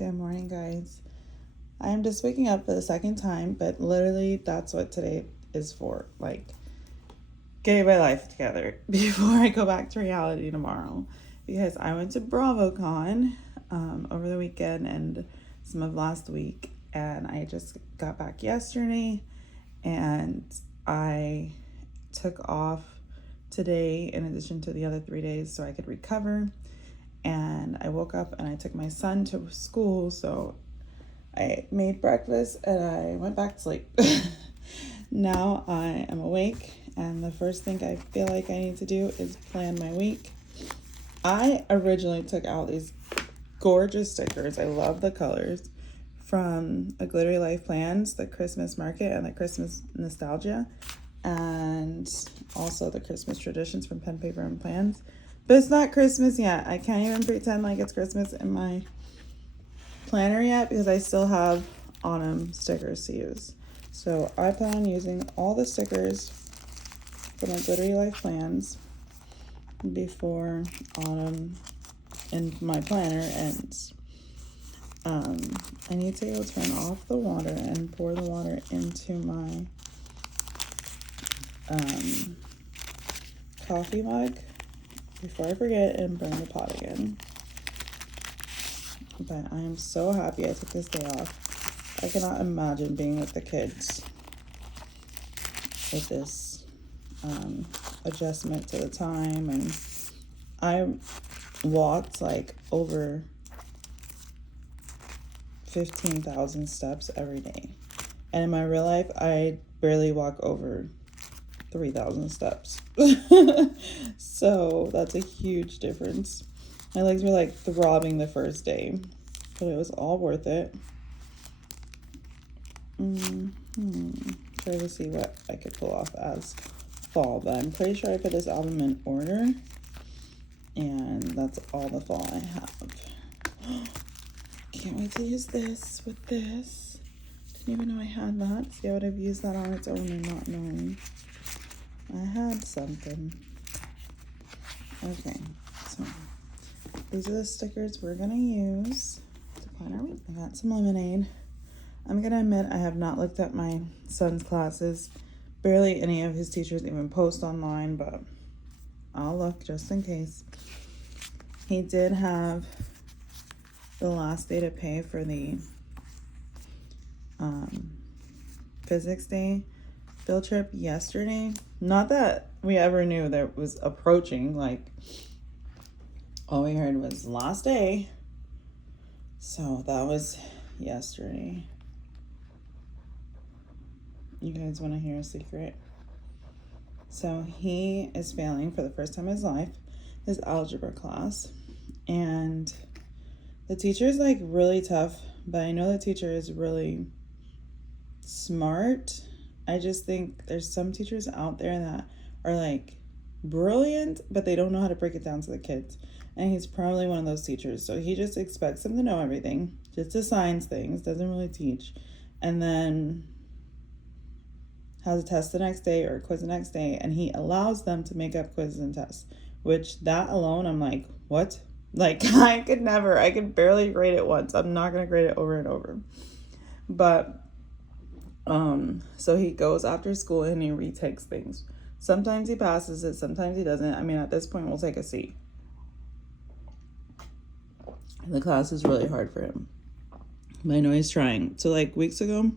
Good morning, guys. I am just waking up for the second time, but literally that's what today is for. Like, getting my life together before I go back to reality tomorrow. Because I went to BravoCon over the weekend and some of last week, and I just got back yesterday, and I took off today in addition to the other 3 days so I could recover. And I woke up and I took my son to school, so I made breakfast and I went back to sleep. Now I am awake, and the first thing I feel like I need to do is plan my week. I originally took out these gorgeous stickers. I love the colors from A Glittery Life Plans, the Christmas Market, and the Christmas Nostalgia, and also the Christmas Traditions from Pen, Paper, and Plans. But it's not Christmas yet. I can't even pretend like it's Christmas in my planner yet because I still have autumn stickers to use. So I plan on using all the stickers from my Glittery Life Plans before autumn in my planner ends. I need to go turn off the water and pour the water into my coffee mug before I forget and burn the pot again. But I am so happy I took this day off. I cannot imagine being with the kids with this adjustment to the time. And I walked like over 15,000 steps every day. And in my real life, I barely walk over 3,000 steps. So that's a huge difference. My legs were like throbbing the first day, but it was all worth it. Try to see what I could pull off as fall, but I'm pretty sure I put this album in order, and that's all the fall I have. Can't wait to use this with this. Didn't even know I had that. See, I would have used that on its own and not knowing I had something. Okay, so these are the stickers we're gonna use to plan our week. I got some lemonade. I'm gonna admit I have not looked at my son's classes. Barely any of his teachers even post online, but I'll look just in case. He did have the last day to pay for the physics day field trip yesterday. Not that we ever knew that it was approaching. Like, all we heard was last day. So that was yesterday. You guys want to hear a secret? So he is failing for the first time in his life his algebra class, and the teacher is like really tough, but I know the teacher is really smart. I just think there's some teachers out there that are like brilliant, but they don't know how to break it down to the kids. And he's probably one of those teachers. So he just expects them to know everything, just assigns things, doesn't really teach, and then has a test the next day or a quiz the next day, and he allows them to make up quizzes and tests, which that alone, I'm like, what? Like, I could barely grade it once. I'm not going to grade it over and over. But so he goes after school and he retakes things. Sometimes he passes it, sometimes he doesn't. I mean, at this point, we'll take a C. The class is really hard for him, but I know he's trying. So like weeks ago,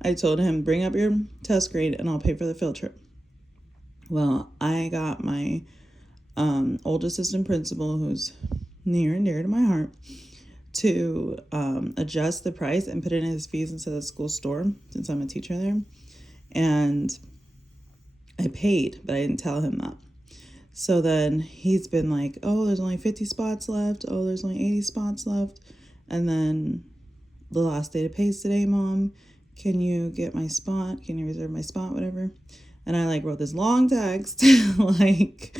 I told him, bring up your test grade and I'll pay for the field trip. Well, I got my old assistant principal, who's near and dear to my heart, to adjust the price and put it in his fees instead of the school store, since I'm a teacher there. And I paid, but I didn't tell him that. So then he's been like, oh, there's only 50 spots left. Oh, there's only 80 spots left. And then the last day to pay is today, Mom. Can you get my spot? Can you reserve my spot? Whatever. And I like wrote this long text, like,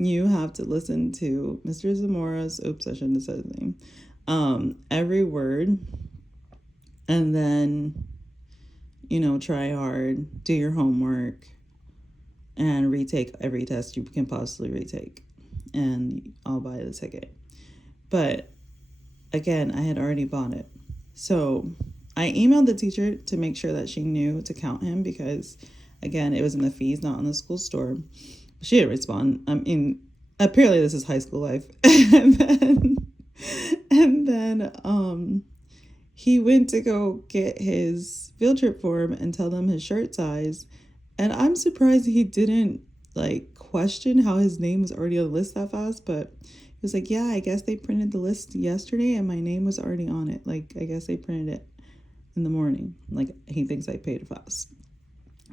you have to listen to Mr. Zamora's, oops, I shouldn't have said his name, every word, and then, try hard, do your homework, and retake every test you can possibly retake, and I'll buy the ticket. But again, I had already bought it. So I emailed the teacher to make sure that she knew to count him because, again, it was in the fees, not in the school store. She didn't respond. I mean, apparently this is high school life. and then he went to go get his field trip form and tell them his shirt size. And I'm surprised he didn't like question how his name was already on the list that fast, but he was like, yeah, I guess they printed the list yesterday and my name was already on it. Like, I guess they printed it in the morning. Like, he thinks I paid fast.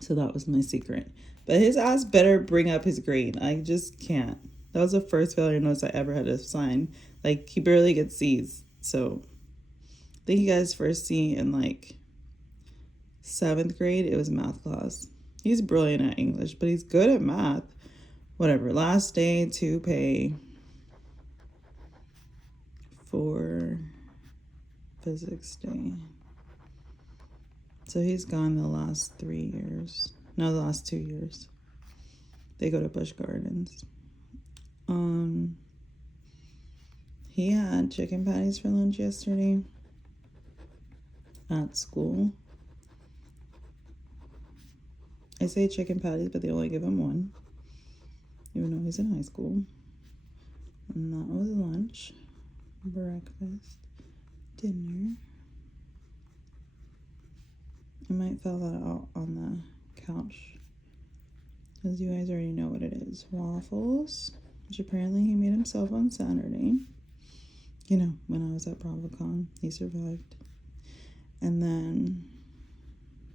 So that was my secret. But his ass better bring up his grade. I just can't. That was the first failure notice I ever had to sign. Like, he barely gets C's. So I think he got his first C in like 7th grade. It was math class. He's brilliant at English, but he's good at math. Whatever. Last day to pay for physics day. So he's gone the last 3 years. No, the last 2 years. They go to Busch Gardens. He had chicken patties for lunch yesterday at school. I say chicken patties, but they only give him one, even though he's in high school. And that was lunch, breakfast, dinner. I might fill that out on the couch, because you guys already know what it is. Waffles, which apparently he made himself on Saturday. You know, when I was at BravoCon, he survived. And then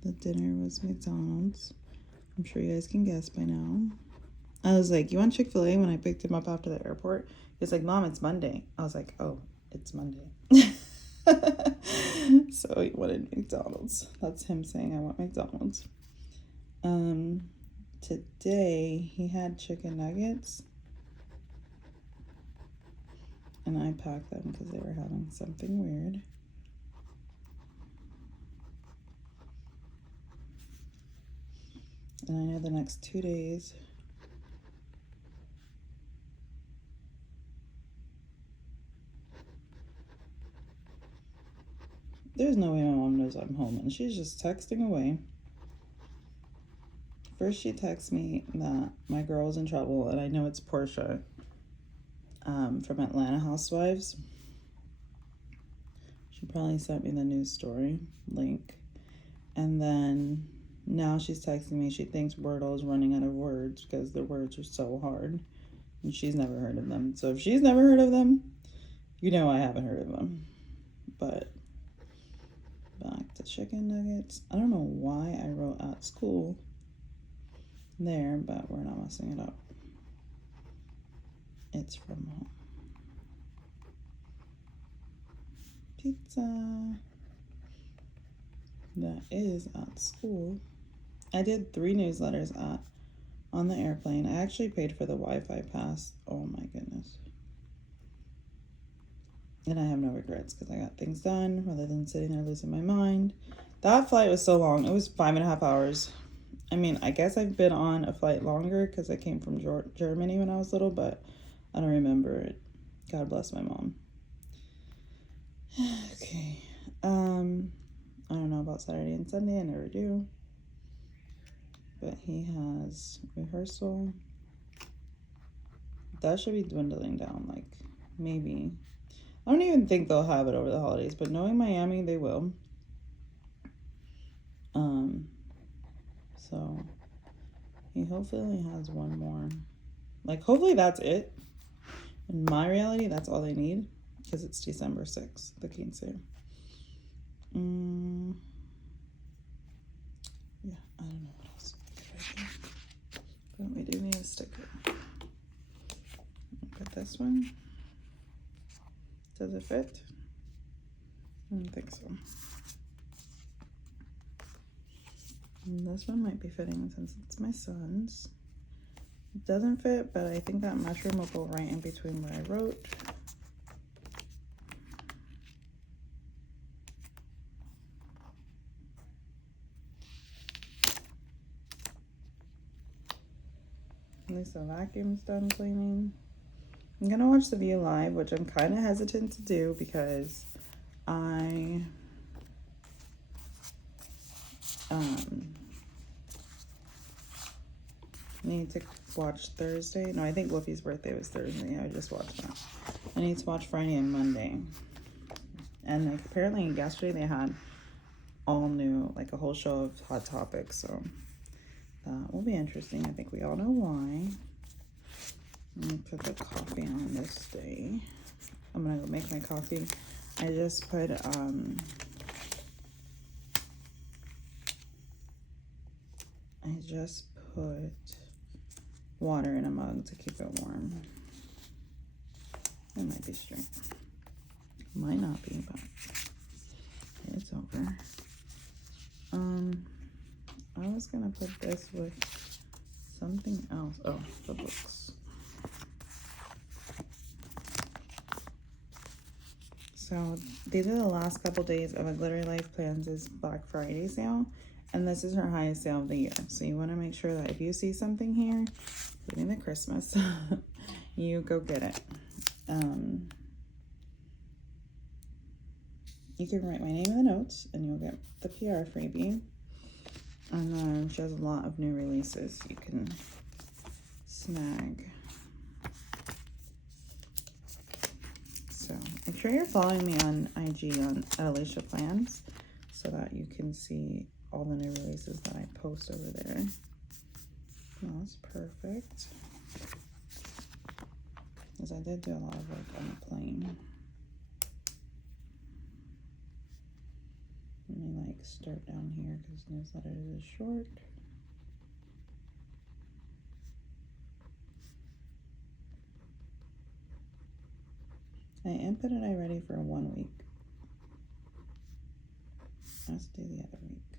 the dinner was McDonald's. I'm sure you guys can guess by now. I was like, you want Chick-fil-A? When I picked him up after the airport, he's like, Mom, it's Monday. I was like, oh, it's Monday. So he wanted McDonald's. That's him saying, I want McDonald's. Today he had chicken nuggets. And I packed them because they were having something weird. And I know the next 2 days there's no way my mom knows I'm home, and she's just texting away. First she texts me that my girl's in trouble, and I know it's Portia from Atlanta Housewives. She probably sent me the news story link. And then now she's texting me she thinks Wordle is running out of words because the words are so hard. And she's never heard of them. So if she's never heard of them, you know I haven't heard of them. But back to chicken nuggets. I don't know why I wrote at school there, but we're not messing it up. It's from home. Pizza. That is at school. I did 3 newsletters on the airplane. I actually paid for the Wi-Fi pass. Oh my goodness. And I have no regrets because I got things done rather than sitting there losing my mind. That flight was so long. It was 5.5 hours. I mean, I guess I've been on a flight longer because I came from Germany when I was little, but I don't remember it. God bless my mom. Okay. I don't know about Saturday and Sunday. I never do. But he has rehearsal. That should be dwindling down, like maybe. I don't even think they'll have it over the holidays, but knowing Miami, they will. So he hopefully has one more. Like, hopefully that's it. In my reality, that's all they need, because it's December 6th, the 15th. Yeah, I don't know what else. But we do need a sticker. Look at this one. Does it fit? I don't think so. And this one might be fitting since it's my son's. It doesn't fit, but I think that mushroom will go right in between what I wrote. At least the vacuum's done cleaning. I'm gonna watch The View live, which I'm kind of hesitant to do because I need to watch Thursday. No, I think Whoopi's birthday was Thursday. I just watched that. I need to watch Friday and Monday. And like apparently yesterday they had all new, like a whole show of Hot Topics. So that will be interesting. I think we all know why. I'm gonna put the coffee on this day. I'm gonna go make my coffee. I just put water in a mug to keep it warm. It might be straight. Might not be, but it's over. I was gonna put this with something else. Oh, the books. So these are the last couple days of a Glittery Life Plans' Black Friday sale, and this is her highest sale of the year. So you want to make sure that if you see something here, including the Christmas, you go get it. You can write my name in the notes, and you'll get the PR freebie. And then she has a lot of new releases you can snag. So make sure you're following me on IG at Alicia Plans so that you can see all the new releases that I post over there. That's perfect. Because I did do a lot of work on the plane. Let me like start down here because newsletter is short. I inputted I ready for 1 week. Let's do the other week.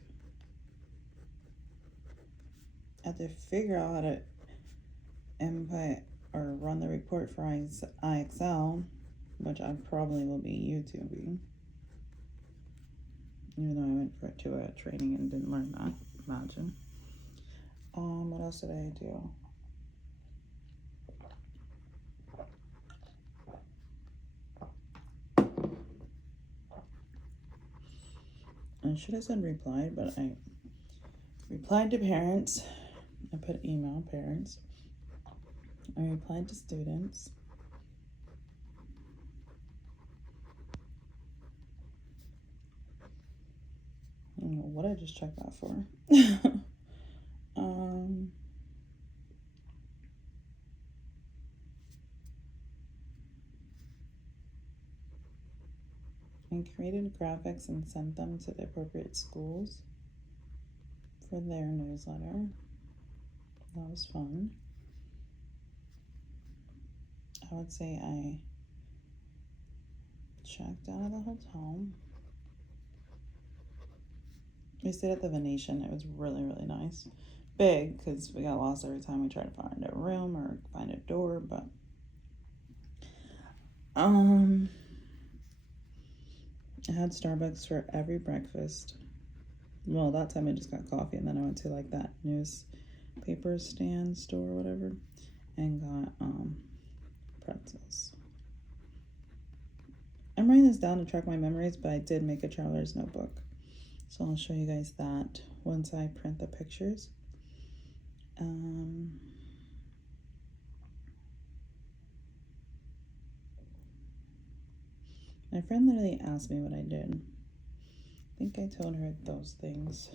I have to figure out how to input or run the report for IXL, which I probably will be YouTubing. Even though I went to a training and didn't learn that, imagine. What else did I do? I should have said replied, but I replied to parents. I put email parents. I replied to students. I don't know what I just checked that for. I created graphics and sent them to the appropriate schools for their newsletter. That was fun. I would say I checked out of the hotel. We stayed at the Venetian. It was really, really nice. Big, because we got lost every time we tried to find a room or find a door, but I had Starbucks for every breakfast. Well, that time I just got coffee, and then I went to like that newspaper stand store or whatever and got pretzels. I'm writing this down to track my memories, but I did make a traveler's notebook. So I'll show you guys that once I print the pictures. My friend literally asked me what I did. I think I told her those things.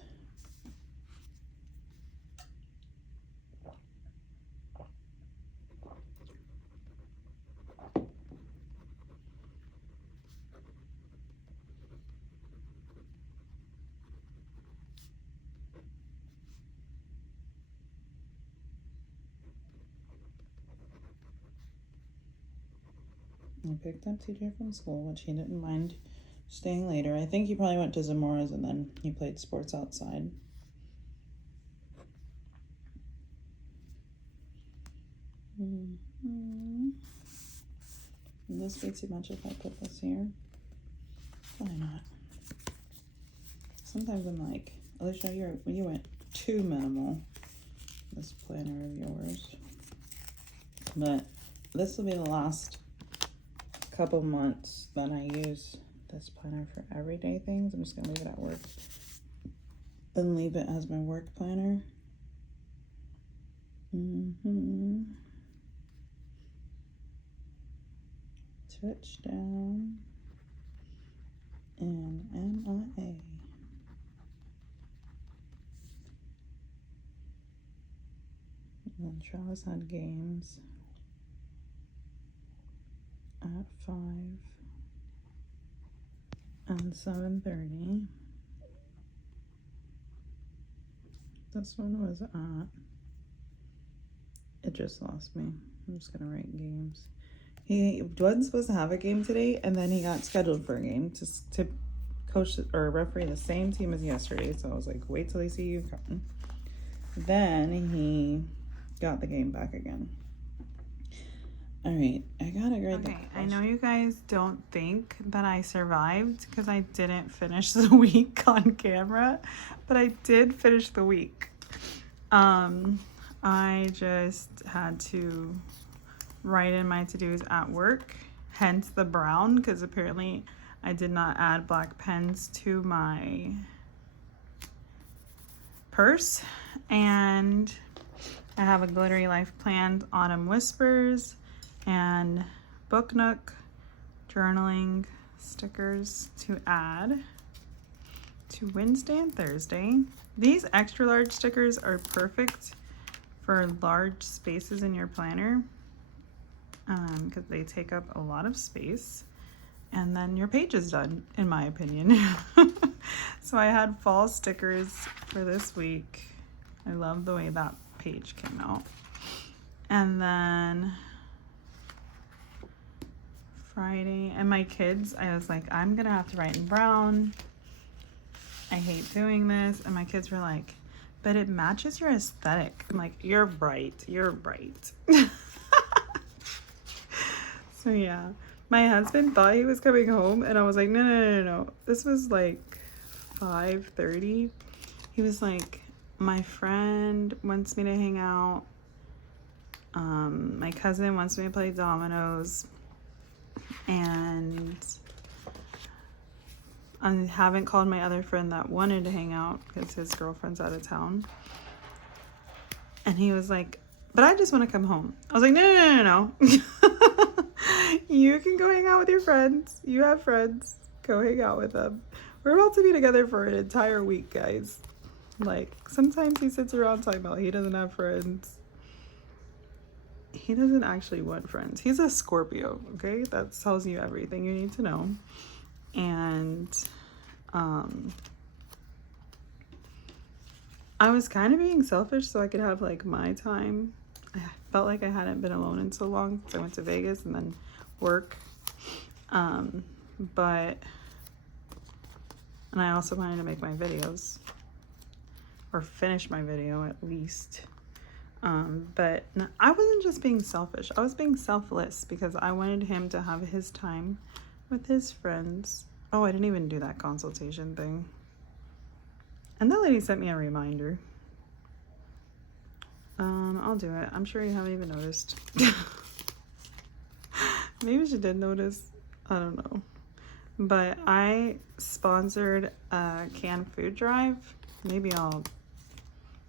I picked up TJ from school, which he didn't mind staying later. I think he probably went to Zamora's and then he played sports outside. Will this be too much if I put this here? Probably not. Sometimes I'm like, Alicia, you went too minimal. This planner of yours. But this will be the last couple months that I use this planner for everyday things. I'm just gonna leave it at work and leave it as my work planner. Touchdown and MIA. And then Travis had games at 5 and 7:30. This one was at, it just lost me. I'm just gonna write games. He wasn't supposed to have a game today, and then he got scheduled for a game to coach or referee the same team as yesterday. So I was like, wait till they see you come. Then he got the game back again. All right, I gotta grade the question. I know you guys don't think that I survived because I didn't finish the week on camera, but I did finish the week. I just had to write in my to-dos at work, hence the brown, because apparently I did not add black pens to my purse. And I have a Glittery Life planned Autumn Whispers and Book Nook journaling stickers to add to Wednesday and Thursday. These extra large stickers are perfect for large spaces in your planner because they take up a lot of space, and then your page is done, in my opinion. So I had fall stickers for this week. I love the way that page came out. And then Friday, and my kids, I was like, I'm gonna have to write in brown. I hate doing this. And my kids were like, but it matches your aesthetic. I'm like, you're right, you're right. So yeah, my husband thought he was coming home, and I was like, no. This was like 5:30. He was like, my friend wants me to hang out. My cousin wants me to play dominoes, and I haven't called my other friend that wanted to hang out because his girlfriend's out of town. And he was like, but I just want to come home. I was like, no. You can go hang out with your friends. You have friends. Go hang out with them. We're about to be together for an entire week, guys. Like, sometimes he sits around talking about he doesn't have friends. He doesn't actually want friends. He's a Scorpio, okay? That tells you everything you need to know. And I was kind of being selfish so I could have like my time. I felt like I hadn't been alone in so long, so I went to Vegas and then work. And I also wanted to make my videos, or finish my video at least. But I wasn't just being selfish. I was being selfless because I wanted him to have his time with his friends. Oh, I didn't even do that consultation thing. And that lady sent me a reminder. I'll do it. I'm sure you haven't even noticed. Maybe she did notice. I don't know. But I sponsored a canned food drive. Maybe I'll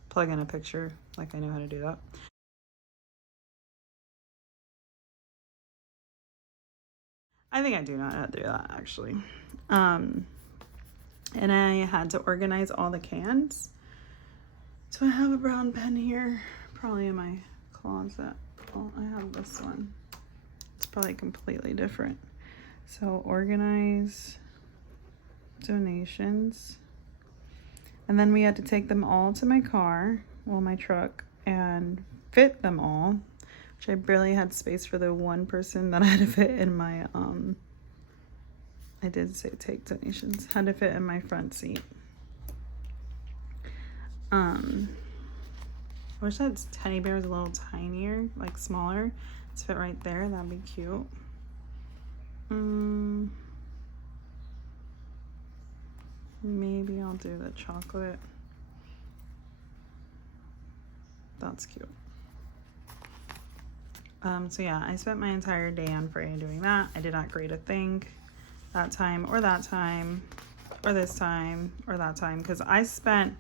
plug in a picture, like I know how to do that. I think I do know how to do that, actually. And I had to organize all the cans. So I have a brown pen here, probably in my closet. Oh, I have this one. It's probably completely different. So organize donations. And then we had to take them all to my car, well, my truck, and fit them all, which I barely had space for the one person that I had to fit in my, I did say take donations, had to fit in my front seat. I wish that teddy bear was a little tinier, like smaller. Let's fit right there, that'd be cute. Maybe I'll do the chocolate. That's cute. So yeah, I spent my entire day on Friday doing that. I did not grade a thing that time or that time or this time or that time, because I spent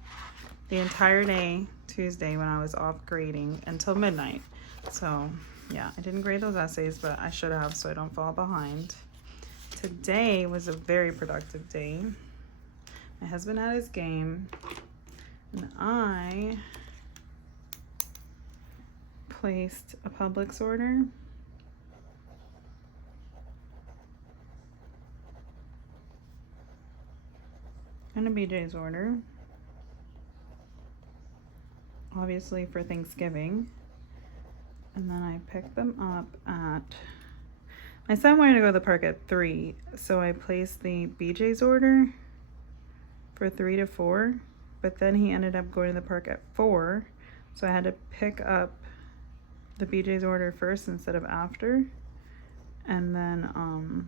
the entire day Tuesday when I was off grading until midnight. So yeah, I didn't grade those essays, but I should have, so I don't fall behind. Today was a very productive day. My husband had his game, and I placed a Publix order. And a BJ's order. Obviously for Thanksgiving. And then I picked them up at... My son wanted to go to the park at 3, so I placed the BJ's order for 3 to 4. But then he ended up going to the park at 4, so I had to pick up the BJ's order first instead of after, and then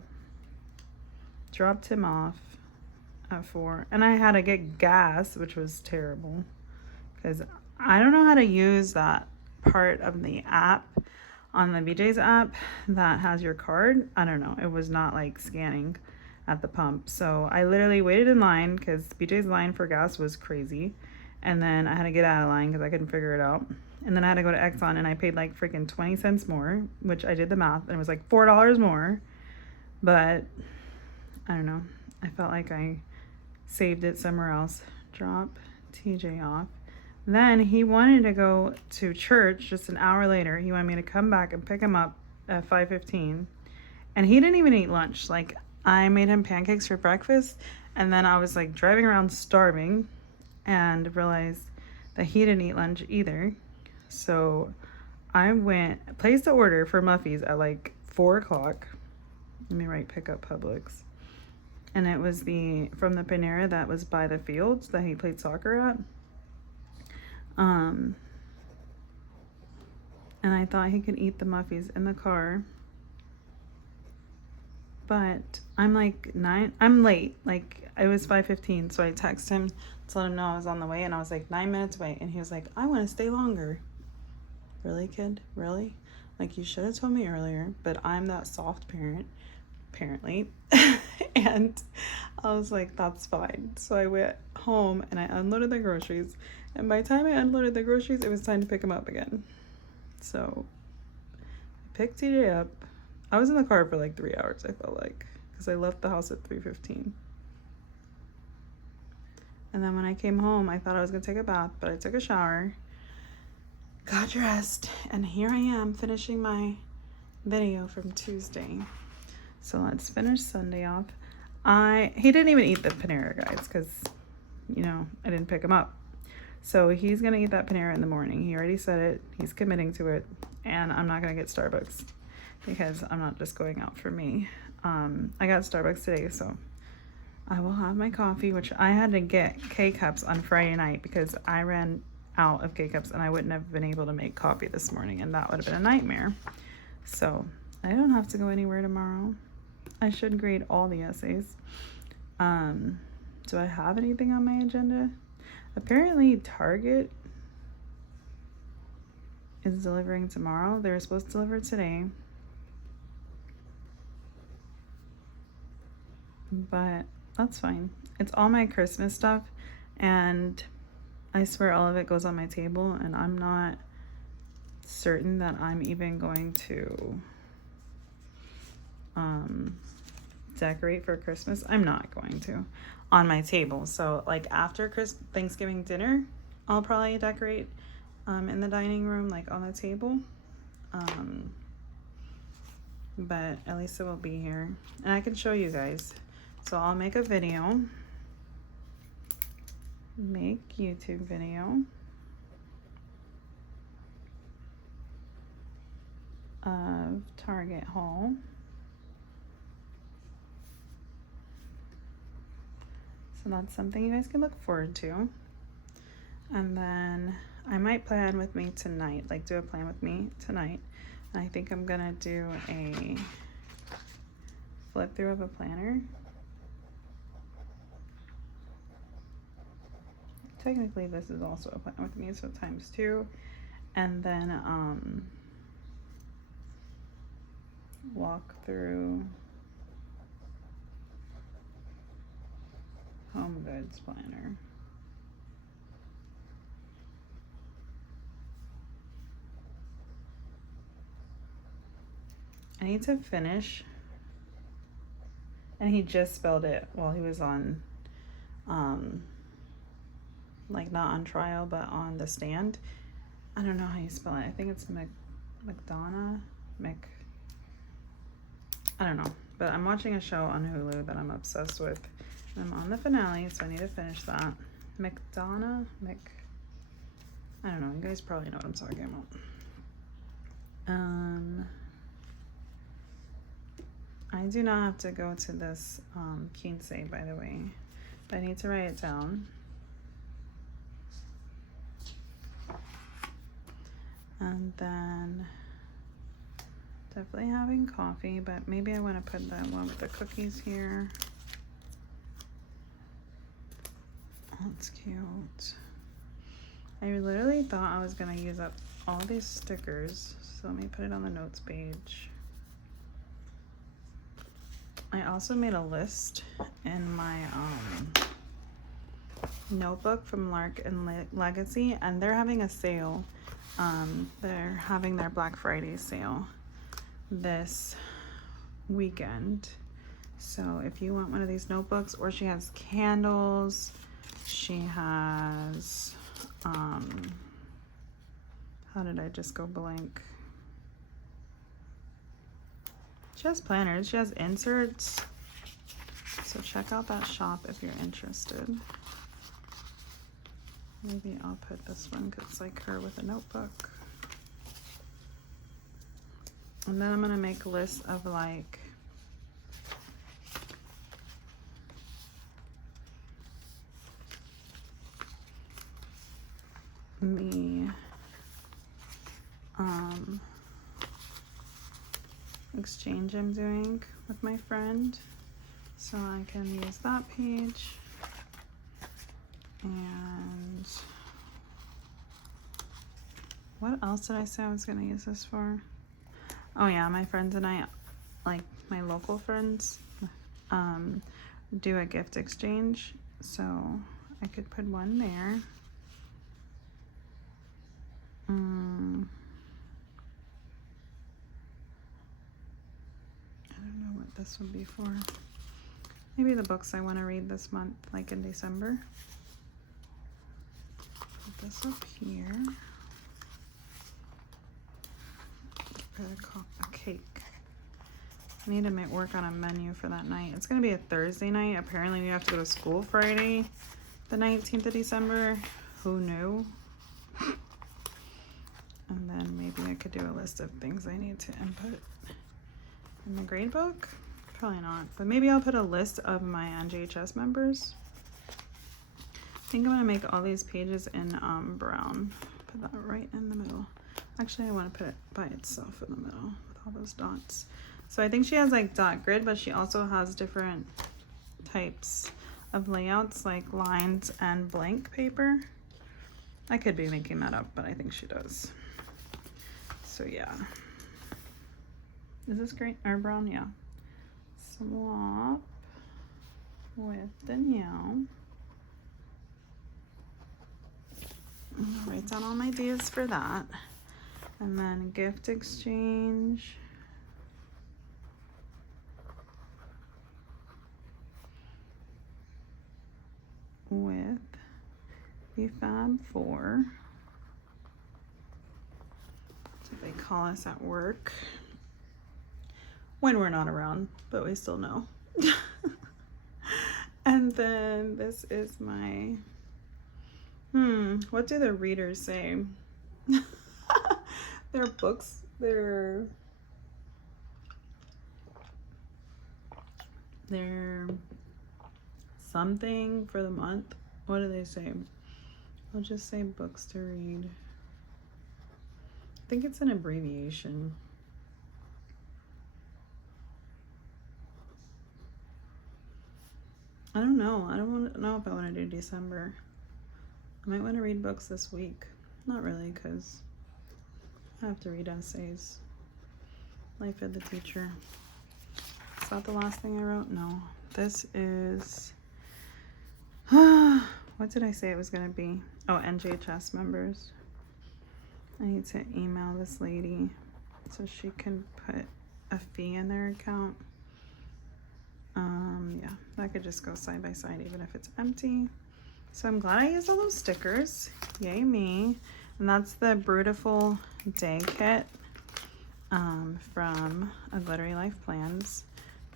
dropped him off at 4. And I had to get gas, which was terrible because I don't know how to use that part of the app on the BJ's app that has your card. I don't know, it was not like scanning at the pump, so I literally waited in line because BJ's line for gas was crazy, and then I had to get out of line because I couldn't figure it out. And then I had to go to Exxon, and I paid like freaking 20 cents more, which I did the math, and it was like $4 more. But I don't know. I felt like I saved it somewhere else. Drop TJ off. Then he wanted to go to church just an hour later. He wanted me to come back and pick him up at 5:15. And he didn't even eat lunch. Like, I made him pancakes for breakfast, and then I was like driving around starving and realized that he didn't eat lunch either. So I placed the order for Muffies at like 4 o'clock. Let me write pick up Publix. And it was from the Panera that was by the fields that he played soccer at. And I thought he could eat the Muffies in the car. But I'm like I'm late. Like, it was 5:15, so I texted him to let him know I was on the way, and I was like 9 minutes away, and he was like, I want to stay longer. Really, kid? Really? Like, you should have told me earlier, but I'm that soft parent, apparently. And I was like, that's fine. So I went home and I unloaded the groceries, and by the time I unloaded the groceries, it was time to pick him up again. So I picked TJ up. I was in the car for like 3 hours, I felt like, because I left the house at 3:15. And then when I came home, I thought I was gonna take a bath, but I took a shower, got dressed, and here I am finishing my video from Tuesday. So let's finish Sunday off. He didn't even eat the Panera, guys, because, you know, I didn't pick him up. So he's gonna eat that Panera in the morning. He already said it. He's committing to it. And I'm not gonna get Starbucks because I'm not just going out for me. I got Starbucks today, so I will have my coffee, which I had to get K-Cups on Friday night because I ran out of K-Cups and I wouldn't have been able to make coffee this morning, and that would have been a nightmare. So I don't have to go anywhere tomorrow. I should grade all the essays. Do I have anything on my agenda? Apparently Target is delivering tomorrow. They were supposed to deliver today, but that's fine. It's all my Christmas stuff, and I swear all of it goes on my table, and I'm not certain that I'm even going to decorate for Christmas. I'm not going to on my table. So like after Thanksgiving dinner, I'll probably decorate in the dining room, like on the table. But at least it will be here, and I can show you guys. So I'll make a video, make YouTube video of Target haul. So that's something you guys can look forward to. And then I might plan with me tonight, like do a plan with me tonight. And I think I'm gonna do a flip through of a planner. Technically this is also a plan with me, so times 2. And then walk through home goods planner. I need to finish, and he just spelled it while he was on, like not on trial, but on the stand. I don't know how you spell it. I think it's McDonough, I don't know, but I'm watching a show on Hulu that I'm obsessed with. I'm on the finale, so I need to finish that. McDonough, I don't know, you guys probably know what I'm talking about. I do not have to go to this quince, by the way, but I need to write it down. And then definitely having coffee, but maybe I want to put that one with the cookies here. That's cute. I literally thought I was gonna use up all these stickers, so let me put it on the notes page. I also made a list in my notebook from Lark and Legacy, and they're having a sale. They're having their Black Friday sale this weekend. So if you want one of these notebooks, or she has candles, she has, how did I just go blank? She has planners, she has inserts. So check out that shop if you're interested. Maybe I'll put this one because it's like her with a notebook. And then I'm gonna make a list of like the exchange I'm doing with my friend, so I can use that page. And what else did I say I was gonna use this for? Oh yeah, my friends and I, like my local friends, do a gift exchange, so I could put one there. I don't know what this would be for. Maybe the books I want to read this month, like in December. Put this up here. Put a cake. I need to work on a menu for that night. It's going to be a Thursday night. Apparently we have to go to school Friday, the 19th of December. Who knew? And then maybe I could do a list of things I need to input in the grade book. Probably not, but maybe I'll put a list of my NJHS members. I think I'm gonna make all these pages in brown. Put that right in the middle. Actually, I want to put it by itself in the middle with all those dots. So I think she has like dot grid, but she also has different types of layouts, like lines and blank paper. I could be making that up, but I think she does. So yeah. Is this great or brown? Yeah. Swap with Danielle. I'll write down all my ideas for that. And then gift exchange. With the Fab Four. That's what they call us at work. When we're not around, but we still know. And then this is my, what do the readers say? Their books, their something for the month. What do they say? I'll just say books to read. I think it's an abbreviation. I don't know. I don't know if I want to do December. I might want to read books this week. Not really, because I have to read essays. Life of the Teacher. Is that the last thing I wrote? No. This is... what did I say it was going to be? Oh, NJHS members. I need to email this lady so she can put a fee in their account. Yeah, that could just go side by side even if it's empty. So I'm glad I used all those stickers. Yay me. And that's the Brutiful Day Kit from A Glittery Life Plans.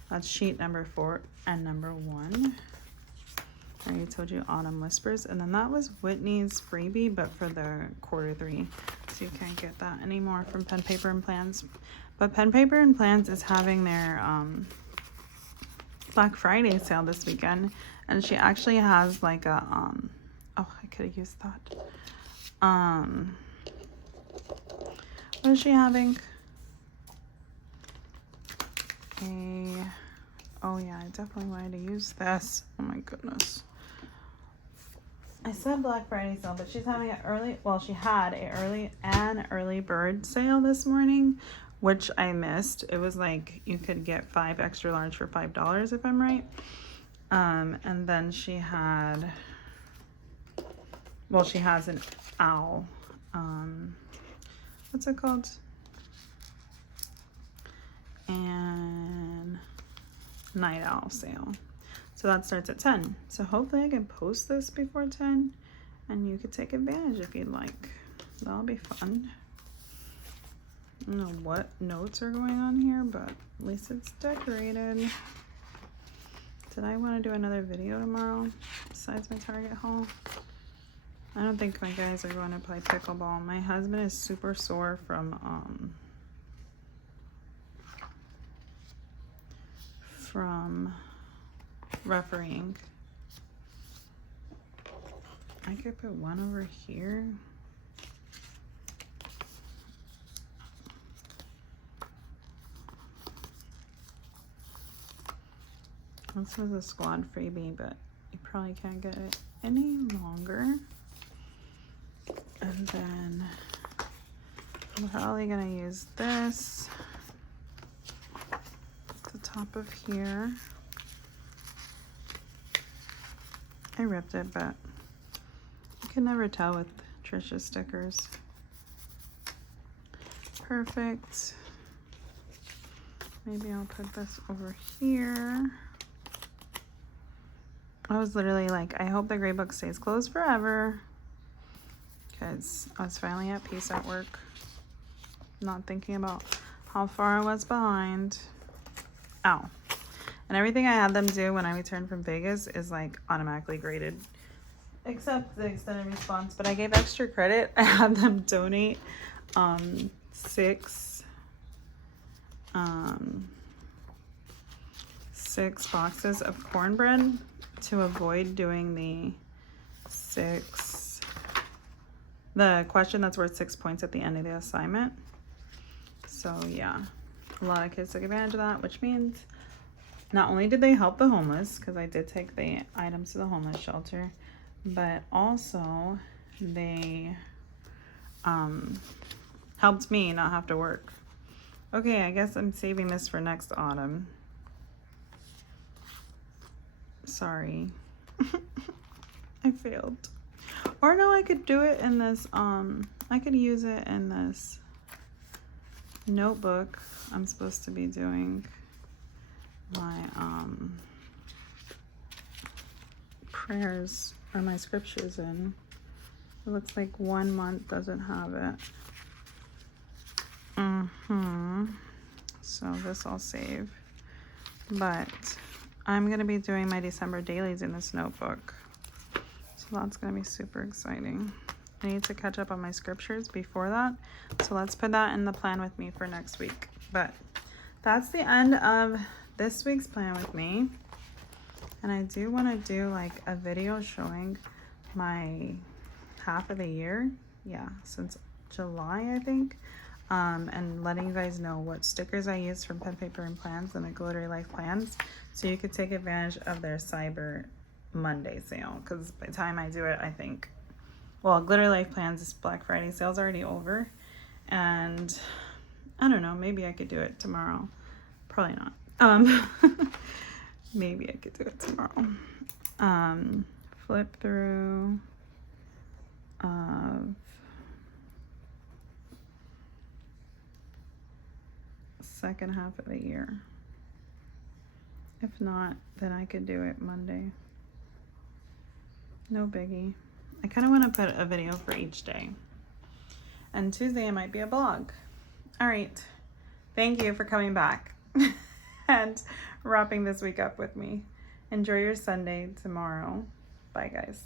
That's sheet number 4 and number 1. I already told you Autumn Whispers. And then that was Whitney's freebie, but for the Q3. So you can't get that anymore from Pen Paper and Plans. But Pen Paper and Plans is having their Black Friday sale this weekend, and she actually has like a oh, I could have used that. What is she having? Oh yeah, I definitely wanted to use this. Oh my goodness. I said Black Friday sale, but she's having an early, well, she had an early bird sale this morning, which I missed. It was like you could get 5 extra large for $5 if I'm right. And then she had, well, she has an owl. What's it called? And night owl sale. So that starts at 10. So hopefully I can post this before 10 and you could take advantage if you'd like. That'll be fun. I don't know what notes are going on here, but at least it's decorated. Did I want to do another video tomorrow besides my Target haul? I don't think my guys are going to play pickleball. My husband is super sore from refereeing. I could put one over here. This was a squad freebie, but you probably can't get it any longer. And then I'm probably gonna use this at the top of here. I ripped it, but you can never tell with Trisha's stickers. Perfect. Maybe I'll put this over here. I was literally like, I hope the gray book stays closed forever, because I was finally at peace at work, not thinking about how far I was behind. Ow. And everything I had them do when I returned from Vegas is like automatically graded, except the extended response, but I gave extra credit. I had them donate 6 boxes of cornbread to avoid doing the question that's worth 6 points at the end of the assignment. So yeah, a lot of kids took advantage of that, which means not only did they help the homeless, because I did take the items to the homeless shelter, but also they helped me not have to work. Okay, I guess I'm saving this for next autumn. Sorry. I failed. Or no, I could do it in this, I could use it in this notebook I'm supposed to be doing my prayers or my scriptures in. It looks like 1 month doesn't have it. So this I'll save. But I'm gonna be doing my December dailies in this notebook. So that's gonna be super exciting. I need to catch up on my scriptures before that. So let's put that in the plan with me for next week. But that's the end of this week's plan with me. And I do want to do like a video showing my half of the year. Yeah, since July, I think. And letting you guys know what stickers I use from Pen Paper and Plans and the Glittery Life Plans, so you could take advantage of their Cyber Monday sale. Because by the time I do it, I think, well, Glittery Life Plans, this Black Friday sale is already over, and I don't know. Maybe I could do it tomorrow. Probably not. Maybe I could do it tomorrow. Flip through of second half of the year. If not, then I could do it Monday. No biggie. I kind of want to put a video for each day. And Tuesday it might be a blog. All right. Thank you for coming back and wrapping this week up with me. Enjoy your Sunday tomorrow. Bye, guys.